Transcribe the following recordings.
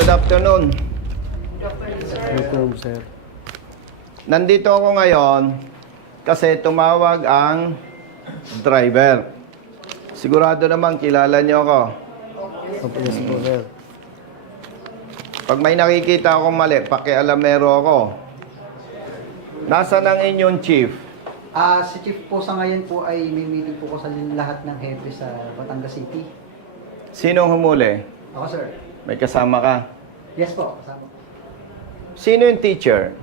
Good afternoon. Sir. Nandito ako ngayon kasi tumawag ang driver. Sigurado naman kilala niyo ako. Yes po, sir. Pag may nakikita akong mali, pakialamero ako. Nasaan ang inyong chief? Si Chief po sa ngayon po ay may meeting po ko sa lahat ng hepe sa Batangas City. Sinong humuli? Ako, sir. May kasama ka? Yes po, kasama. Sino yung teacher?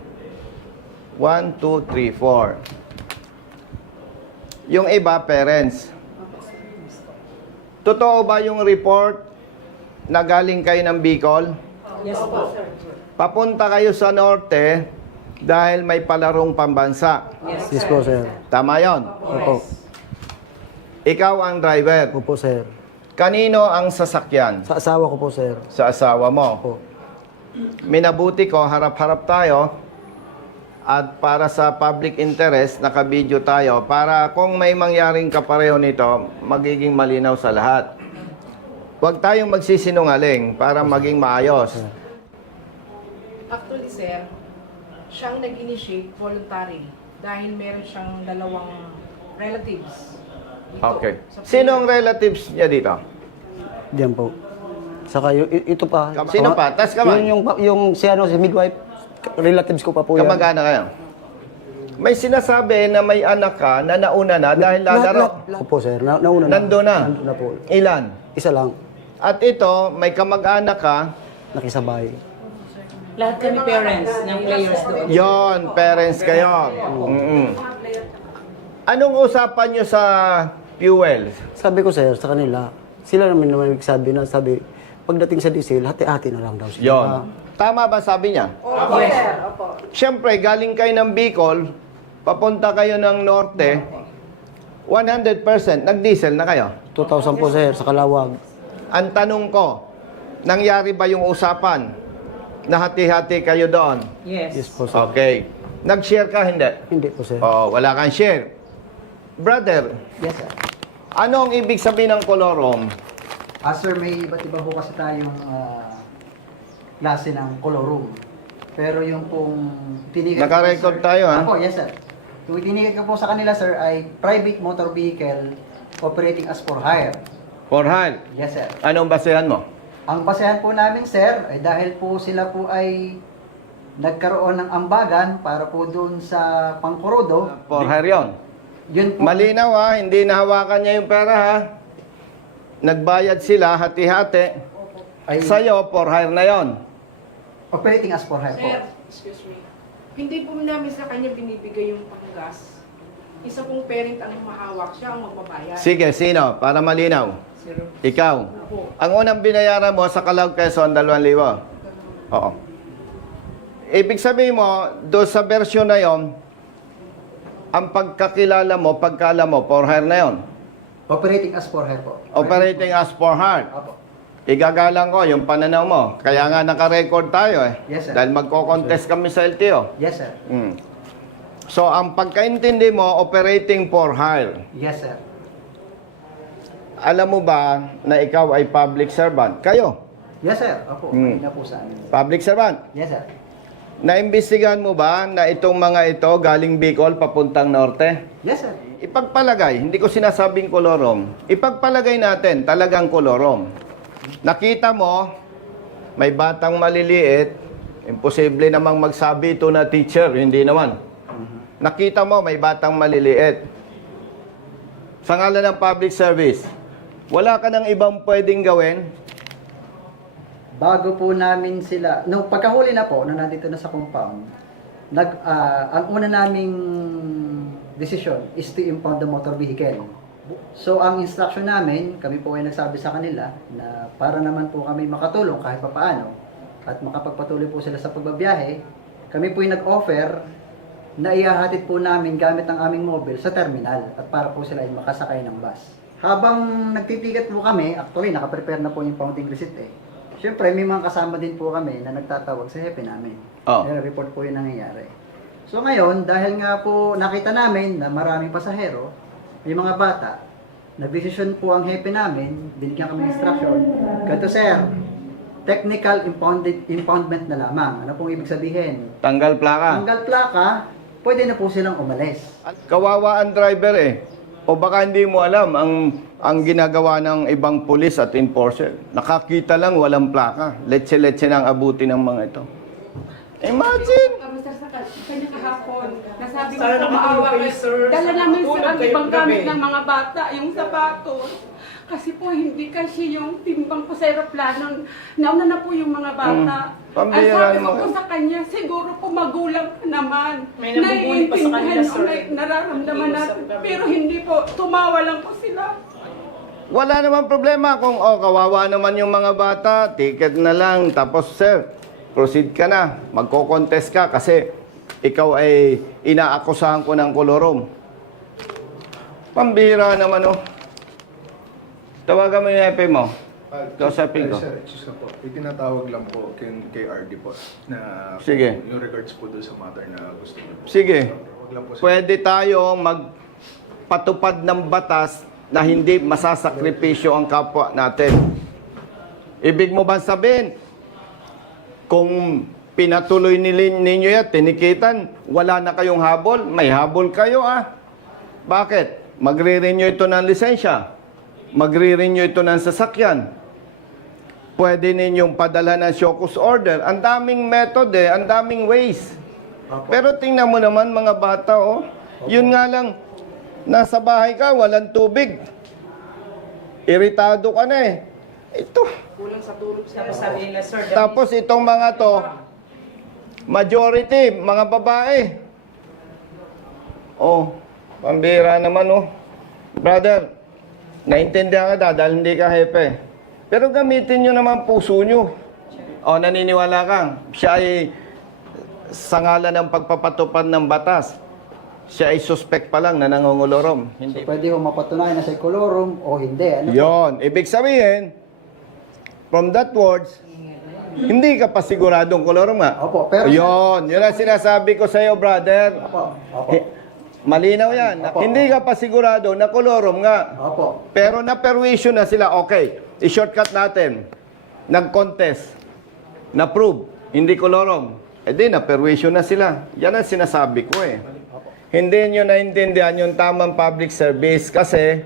1, 2, 3, 4. Yung iba, parents. Totoo ba yung report na galing kayo ng Bicol? Yes po, sir. Papunta kayo sa norte dahil may palarong pambansa. Yes po, sir. Tama yon. Opo. Ikaw ang driver. Opo, sir. Kanino ang sasakyan? Sa asawa ko po, sir. Sa asawa mo. Opo. Minabuti ko, harap-harap tayo. At para sa public interest, nakabidyo tayo. Para kung may mangyaring kapareho nito, magiging malinaw sa lahat. Huwag tayong magsisinungaling para maging maayos. Actually, sir, siyang nag-initiate voluntary dahil meron siyang dalawang relatives. Dito, Okay. sa Sino ang relatives niya dito? Diyan po. Saka ito pa. Sino pa? Tas kamay. Yung si midwife, relatives ko pa po yan. Kamag-anak kayo? May sinasabi na may anak ka na nauna na dahil lalaro. Opo, sir. Nauna na. Nandun na? Nandun na po. Ilan? Isa lang. At ito, may kamag-anak ka. Nakisabay. Lahat kami parents ng players doon. Yon, parents kayo. Anong usapan nyo sa fuel? Sabi ko, sir, sa kanila, sila naman nagsabi na, pagdating sa diesel, hati-hati na lang daw sila. Yon. Tama ba sabi niya? Opo, sir. Opo. Siyempre, galing kayo ng Bicol, papunta kayo ng Norte, 100% nag-diesel na kayo. 2,000 po, sir, sa Kalawag. Ang tanong ko, nangyari ba yung usapan na hati-hati kayo doon? Yes. Yes po, sir. Okay. Nag-share ka, hindi? Hindi po, sir. Oh, wala kang share. Brother, Yes, sir. ano ang ibig sabihin ng kolorom? Sir, may iba't iba po kasi tayong klase ng color room. Pero yung pong tinigan... Naka-record tayo, ha? Opo, yes, sir. Yung tinigan ko po sa kanila, sir, ay private motor vehicle operating as for hire. For hire. Yes, sir. Anong basehan mo? Ang basehan po namin, sir, ay dahil po sila po ay nagkaroon ng ambagan para po doon sa Pangkurodo. For hire yun. Yun po. Malinaw, ha? Hindi nahawakan niya yung pera, ha? Nagbayad sila, hati-hati. Ay Sa'yo, for hire na yon. operating as for hire po. Sir, excuse me. Hindi po namin sa kanya binibigay yung panggas. Isa pong parent ang mahawak, siya ang magbabayad. Sige, sino? Para malinaw. Sir. Ikaw. Opo. Ang unang binayaran mo sa Calao, Quezon, 2,000. Oo. Ibig sabihin mo, doon sa version na yon, ang pagkakilala mo, pagkala mo, for hire na yon. Operating as for hire po. Operating as for hire. Opo. Igagalang ko yung pananaw mo. Kaya nga naka-record tayo eh. Yes, sir. Dahil magko-contest kami sa LTO. Yes, sir. So, ang pagkaintindi mo, operating for hire. Yes, sir. Alam mo ba na ikaw ay public servant? Kayo, Yes, sir. Opo, na po sa amin. public servant. Yes, sir. Naimbestigahan mo ba na itong mga ito galing Bicol papuntang Norte? Yes, sir. Ipagpalagay, hindi ko sinasabing kolorom. Ipagpalagay natin, talagang kolorom. Nakita mo, may batang maliliit, imposible namang magsabi ito na teacher, hindi naman. Nakita mo, may batang maliliit. Sa ngalan ng public service, wala ka ng ibang pwedeng gawin? Bago po namin sila, nung pagkahuli na po, nung nandito na sa compound, ang una naming decision is to impound the motor vehicle. So, ang instruction namin, kami po ay nagsabi sa kanila na para naman po kami makatulong kahit papaano at makapagpatuloy po sila sa pagbabiyahe, kami po ay nag-offer na ihahatid po namin gamit ang aming mobile sa terminal at para po sila ay makasakay ng bus. Habang nagtitiket po kami, actually nakaprepare na po yung pounding receipt eh. Siyempre, may mga kasama din po kami na nagtatawag sa hepe namin. Oh. Report po yung nangyayari. So ngayon, dahil nga po nakita namin na maraming pasahero, may mga bata, nag-decision po ang hepe namin, binigyan kami ng instruction, ganito sir, technical impoundment na lamang. Ano pong ibig sabihin? Tanggal plaka. Tanggal plaka, pwede na po silang umalis. Kawawa ang driver eh. O baka hindi mo alam ang ginagawa ng ibang pulis at enforcer. Nakakita lang, walang plaka. Letse-letse nang abuti ng mga ito. Imagine! Sir, sa kanya kahapon, nasabi ko Sana po nakatulog maawa kayo, kayo. sir. Dala namin sir Tulog ang kayo ibang gamit gabi. ng mga bata, yung sapatos. Kasi po hindi kasi yung timbang po sa aeroplano. Nauna na po yung mga bata. Ang Pambihira sabi ko naman. po sa kanya, siguro po magulang ka naman. May nabubuli pa sa kanila, Naiintindihan o sir. nararamdaman Iusap natin. kami. Pero hindi po, tumawa lang po sila. Wala naman problema kung kawawa naman yung mga bata, ticket na lang. Tapos sir, proceed ka na. Magko-contest ka kasi ikaw ay inaakusahan ko ng kolorom. Pambihira naman oh. Tawagan mo yung epe mo. Kausapin ko. Sir, excuse na po. Itinatawag lang po kay RD po na Sige. yung regards po doon sa matter na gusto niyo po. Sige. Wag lang po sir. Pwede tayong magpatupad ng batas na hindi masasakripisyo ang kapwa natin. Ibig mo ba sabihin, kung pinatuloy ninyo yan, tinikitan, wala na kayong habol, may habol kayo Bakit? Magre-renew ito ng lisensya. Magre-renew ito ng sasakyan. Pwede ninyong padala ng shokus order. Ang daming method ang daming ways. Pero tingnan mo naman mga bata Yun nga lang, nasa bahay ka, walang tubig. Iritado ka na Ito. Kulang sa tulog sa Tapos sabi nila, sir, Tapos itong mga to, majority, mga babae. Pambira naman Brother, naintindihan ka dahil hindi ka hepe. Pero gamitin nyo naman puso nyo. Naniniwala kang siya ay sa ngalan ng pagpapatupad ng batas. Siya ay suspect pa lang na nangungulorom. So, Hindi. pwede ho mapatunayan na sa kolorum o hindi. Ano po? Yon, ibig sabihin, from that words, hindi ka pa siguradong kolorom nga. Opo, pero- Yun ang sinasabi ko sa iyo, brother. Opo. Malinaw yan. Opo. Hindi ka pa sigurado na kolorom nga. Opo. Pero na-perwisyo na sila. Okay, i-shortcut natin. Nag-contest. Na-prove. Hindi kolorom. Di, na-perwisyo na sila. Yan ang sinasabi ko Hindi nyo naintindihan yung tamang public service kasi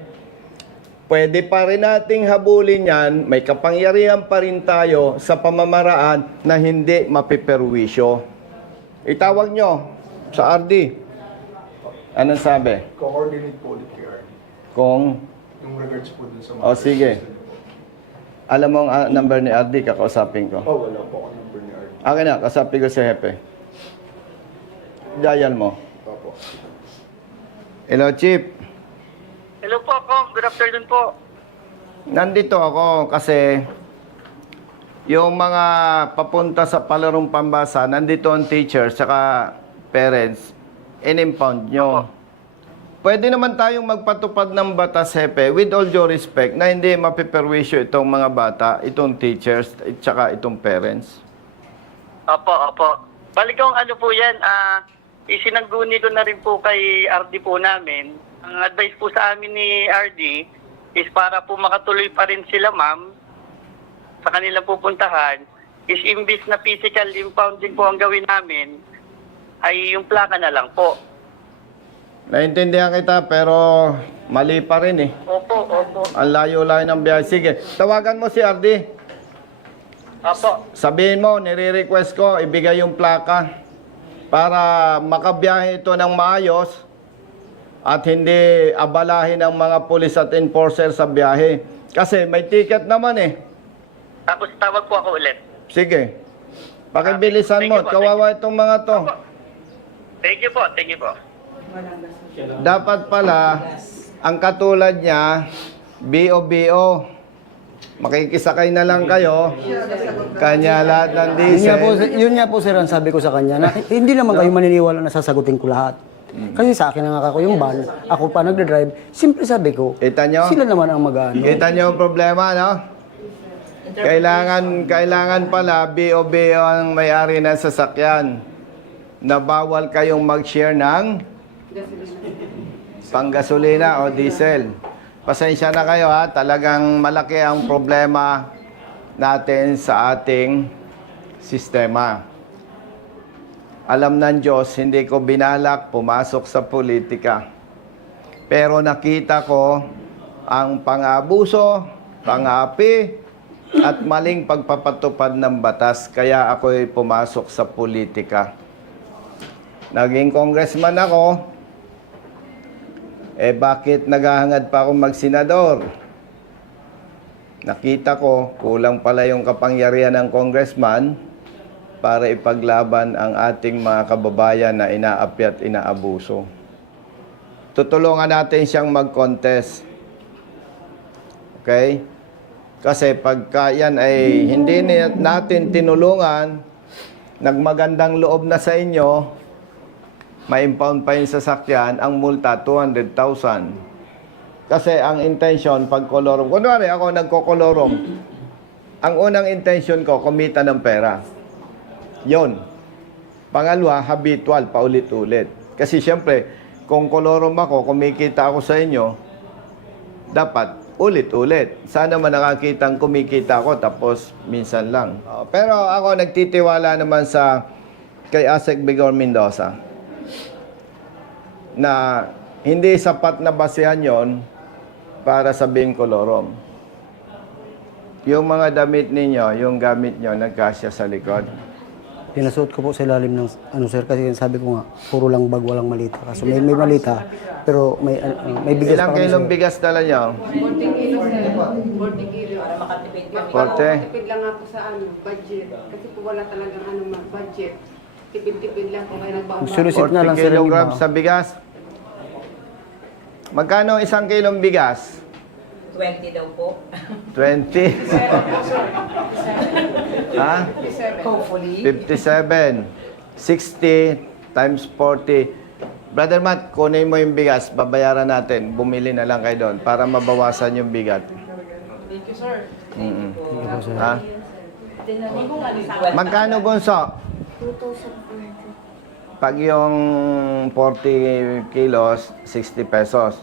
pwede pa rin nating habulin yan, may kapangyarihan pa rin tayo sa pamamaraan na hindi mapiperwisyo. Itawag nyo sa RD. Anong sabi? Co-coordinate po ulit kay RD. Kung, Yung regards po doon sa matter. sige. Alam mo ang number ni RD, kakausapin ko. Wala po ako number ni RD. Akin na, kausapin ko si Hepe. Dial mo. Opo. Hello, Chief. Hello po, Kong. Good afternoon po. Nandito ako kasi yung mga papunta sa palarong pambasa, nandito ang teachers saka parents, in-impound nyo. Pwede naman tayong magpatupad ng batas, Hepe, with all due respect, na hindi mapiperwisyo itong mga bata, itong teachers, at saka itong parents. Opo. Balik kong ano po yan, isinangguni ko na rin po kay RD po namin. Ang advice po sa amin ni RD is para po makatuloy pa rin sila, ma'am, sa kanilang pupuntahan, is imbis na physical impounding po ang gawin namin, ay yung plaka na lang po. Naintindihan kita, pero mali pa rin Opo. Ang layo-layo ng biyahe. Sige, tawagan mo si RD. Opo. Sabihin mo, nire-request ko, ibigay yung plaka para makabiyahe ito ng maayos at hindi abalahin ang mga pulis at enforcer sa biyahe. Kasi may ticket naman Tapos tawag po ako ulit. Sige. Pakibilisan Thank mo, you po, kawawa itong mga to. Thank you po. Dapat pala, ang katulad niya, BO. Makikisakay na lang kayo. Kanya lahat ng diesel. Yun nga po sir, ang sabi ko sa kanya na hindi naman kayo maniniwala na sasagutin ko lahat. Kasi sa akin na nga ako yung van, ako pa nagdadrive, simple sabi ko, Kita nyo? sila naman ang mag-ano. Kita nyo ang problema, no? Kailangan pala BO ang may-ari ng sasakyan na bawal kayong mag-share ng panggasolina o diesel. Pasensya na kayo talagang malaki ang problema natin sa ating sistema. Alam ng Diyos, hindi ko binalak pumasok sa politika. Pero nakita ko ang pang-abuso, pang-api, at maling pagpapatupad ng batas. Kaya ako'y pumasok sa politika. Naging congressman ako. Bakit naghahangad pa akong magsenador? Nakita ko, kulang pala yung kapangyarihan ng congressman para ipaglaban ang ating mga kababayan na inaapi at inaabuso. Tutulungan natin siyang mag-contest. Okay? Kasi pagka yan ay hindi natin tinulungan, nagmagandang loob na sa inyo, ma-impound pa yung sasakyan, ang multa 200,000. Kasi ang intention, pag kolorom, kunwari ako nagkokolorom, ang unang intention ko, kumita ng pera. Yon. Pangalawa, habitual, paulit-ulit. Kasi siyempre, kung kolorom ako, kumikita ako sa inyo, dapat ulit-ulit. Sana man nakakitang kumikita ako, tapos minsan lang. Pero ako nagtitiwala naman kay Asek Bigor Mendoza na hindi sapat na basehan yon para sabing kolorom. Yung mga damit ninyo, yung gamit nyo, nagkasya sa likod. Pinasuot ko po sa ilalim ng sir, kasi sabi ko nga, puro lang bag, walang malita. Kaso may malita, pero may bigas Ilang pa kami, kilong sir. bigas dala nyo? 40 kilos sir. 40 kilos. Para makatipid kami. Forte? Tipid lang ako sa budget. Kasi po wala talagang budget. Tipid-tipid lang po kayo nagbawa. Sulisit na lang 40 sir yung kilograms iba. sa bigas. Magkano isang kilong bigas? 20 daw po. 20? Ha? Hopefully. 57. 60 times 40. Brother Matt, kunin mo yung bigas, babayaran natin. Bumili na lang kayo doon para mabawasan yung bigat. Thank you, sir. Mm-mm. Sige po, sir. Ha? Magkano, Gonzo? 2,400. Pag yung 40 kilos, 60 pesos.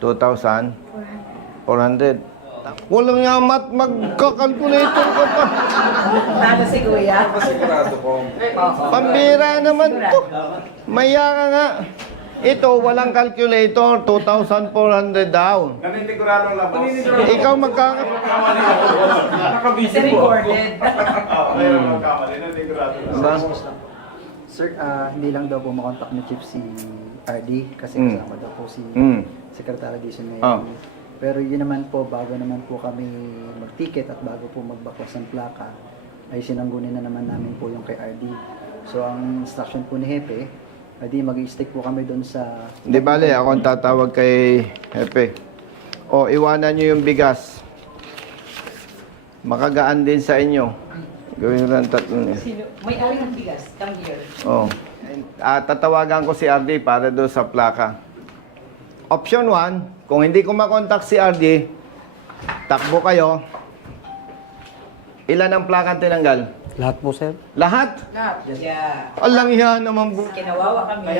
2,400. Walang nga, Matt, magkakalkulator ka pa. Tama si Kuya. Sigurado ko. Pambira naman to. Maya ka nga. Ito, walang calculator. 2,400 daw. Naninigurado lang po. Ikaw magkaka... Kasi recorded. Naninigurado lang. Diba? Sir, hindi lang daw po makontak ni Chief si RD kasi Mm. kasama daw po si Mm. Secretary Jason Ah. Mayani. Pero yun naman po, bago naman po kami mag-ticket at bago po magbakwas ng plaka, ay sinanggunin na naman namin po yung kay RD. So ang instruction po ni Hepe, RD mag-stick po kami doon sa... Hindi bale, ako ang tatawag kay Hepe. O, iwanan nyo yung bigas. Makagaan din sa inyo. Gawin lang tatlo niya. May ari ng bigas. Come here. Oh. Tatawagan ko si RD para doon sa plaka. Option 1, kung hindi ko makontak si RD, takbo kayo. Ilan ang plaka tinanggal? Lahat po, sir. Lahat? Yeah. Alang yan naman. Kinawawa kami.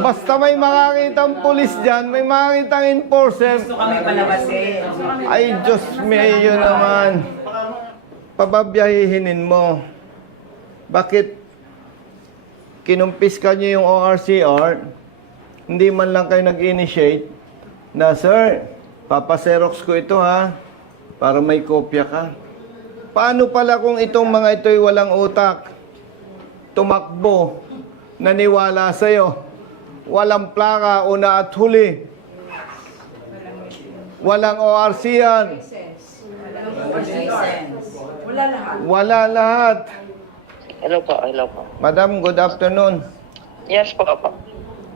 Basta may makakitang pulis dyan, may makakitang enforcer. Gusto kami palabasin. Ay, Diyos mayo naman. Pababiyahihinin mo. Bakit kinumpis ka niyo yung ORCR? Hindi man lang kayo nag-initiate na, sir, papaserox ko ito ha, para may kopya ka. Paano pala kung itong mga ito'y walang utak? Tumakbo, naniwala sa'yo, walang plaka, una at huli. Walang ORC yan. Wala lahat. Wala lahat. Hello po. Madam, good afternoon. Yes po.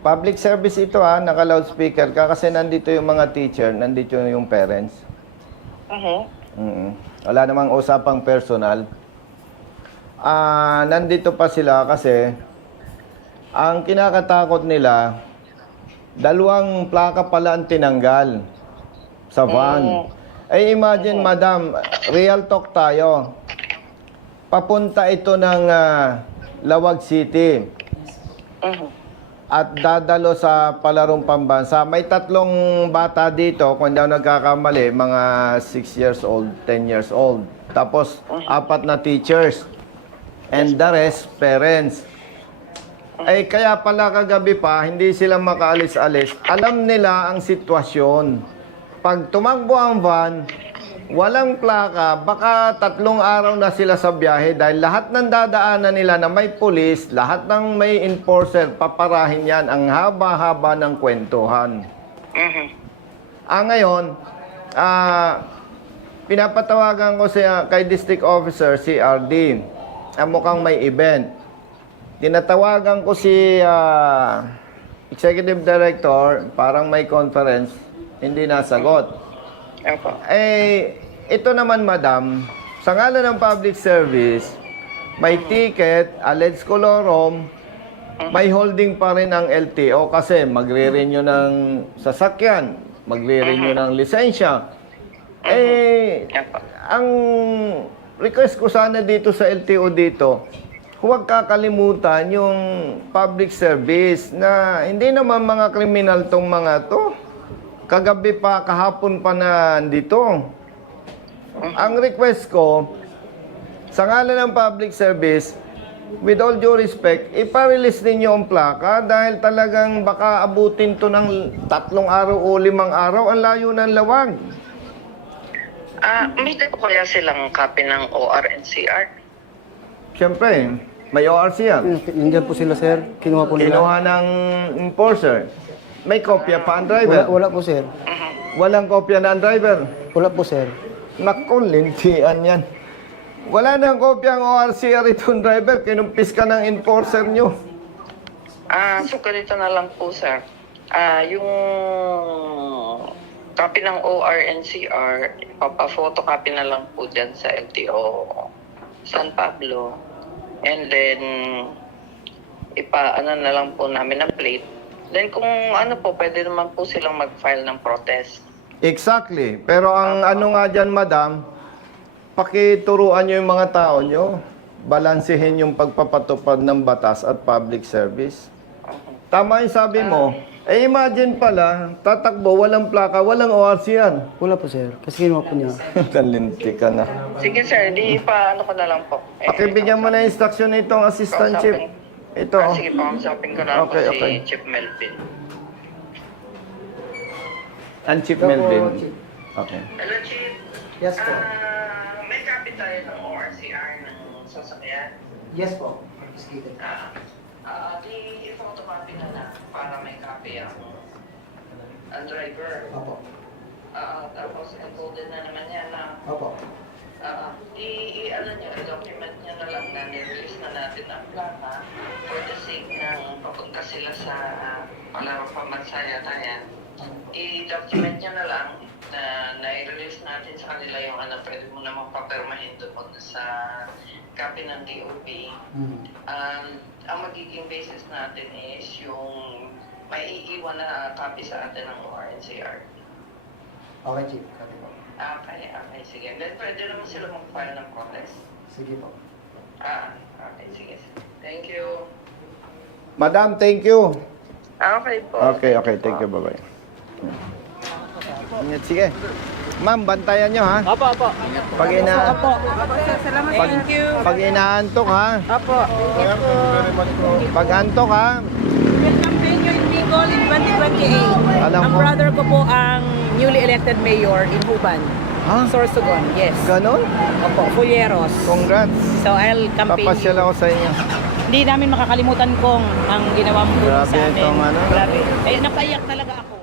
Public service ito ha, naka-loudspeaker ka kasi nandito yung mga teacher, nandito yung parents. Wala namang usapang personal. Nandito pa sila kasi ang kinakatakot nila, 2 plaka pala ang tinanggal sa van. Ay imagine, madam, real talk tayo. Papunta ito ng Lawag City. at dadalo sa palarong pambansa. May 3 bata dito, kung hindi ako nagkakamali, mga 6 years old, 10 years old. Tapos, 4 na teachers. And the rest, parents. Ay, kaya pala kagabi pa, hindi sila makaalis-alis. Alam nila ang sitwasyon. Pag tumakbo ang van, walang plaka, baka 3 araw na sila sa biyahe dahil lahat ng dadaanan nila na may pulis, lahat ng may enforcer, paparahin yan. Ang haba-haba ng kwentuhan. Ngayon, pinapatawagan ko kay District Officer, si RD. Mukhang may event. Tinatawagan ko si Executive Director, parang may conference, hindi nasagot. Ito naman, madam, sa ngalan ng public service, may ticket, alleged colorum, may holding pa rin ang LTO kasi magre-renew ng sasakyan, magre-renew ng lisensya. Ang request ko sana dito sa LTO dito, huwag kakalimutan yung public service na hindi naman mga kriminal tong mga to. Kagabi pa, kahapon pa na dito. Ang request ko, sa ngalan ng public service, with all due respect, ipa-release ninyo ang plaka dahil talagang baka abutin to ng 3 araw o 5 araw. Ang layo ng lawag. May po kaya silang copy ng ORNCR? Siyempre, may ORC yan. Nandiyan po sila, sir. Kinuha po nila. Kinuha ng enforcer. May kopya pa ang driver. Wala po, sir. Walang kopya na ang driver. Wala po, sir. Naku, lintian yan. Wala nang kopya ang ORCR itong driver. Kinumpis ka ng enforcer nyo. So ganito na lang po, sir. Yung copy ng ORNCR, papa-photocopy na lang po dyan sa LTO San Pablo. And then, ipa-ano na lang po namin ang plate. Then kung ano po, pwede naman po silang mag-file ng protest. Exactly. Pero ang ano nga dyan, madam, pakituruan nyo yung mga tao nyo. Balansehin yung pagpapatupad ng batas at public service. Tama yung sabi mo. Imagine pala, tatakbo, walang plaka, walang ORC yan. Wala po, sir. Kasi kinuha po niya. Talinti ka na. Sige sir, di pa ano ko na lang po. Pakibigyan mo na instruction itong assistant chief. Ito. Sige po, shopping ko na Okay, po okay. si Chief Melvin. Ang Chief Opo, Melvin. Chief. Okay. Hello, Chief. Yes po. May copy tayo ng ORCR ng sasakyan. Yes po. Confiscated. Di i-photocopy na lang para may copy ang driver. Opo. Tapos encoded na naman yan na Opo. i-ano nyo, i-document nyo na lang na nirelease na natin ang plaka for the sake ng papunta sila sa palarong pambansa yata yan. I-document nyo na lang na nai-release natin sa kanila yung ano, pwede mo naman papirmahin doon sa copy ng DOP. Ang magiging basis natin is yung may iiwan na copy sa atin ng ORNCR. Okay, Chief. Copy po. Okay, sige. Then pwede naman sila mag-file ng protest. Sige po. Okay, sige. Thank you. Madam, thank you. Okay po. Okay, thank you. Bye-bye. Ingat, sige. Ma'am, bantayan nyo, ha? Opo. Pag inaantok, ha? Opo. Pag antok, ha? Campaign nyo in Bicol in 2028. Alam Ang ko. brother ko po ang newly elected mayor in Huban. Ha? Sorsogon, yes. Ganon? Opo, Fulleros. Congrats. So I'll campaign Papasyal you. ako sa inyo. Hindi namin makakalimutan kong ang ginawa mo Grabe sa amin. itong ano. Grabe. Napaiyak talaga ako.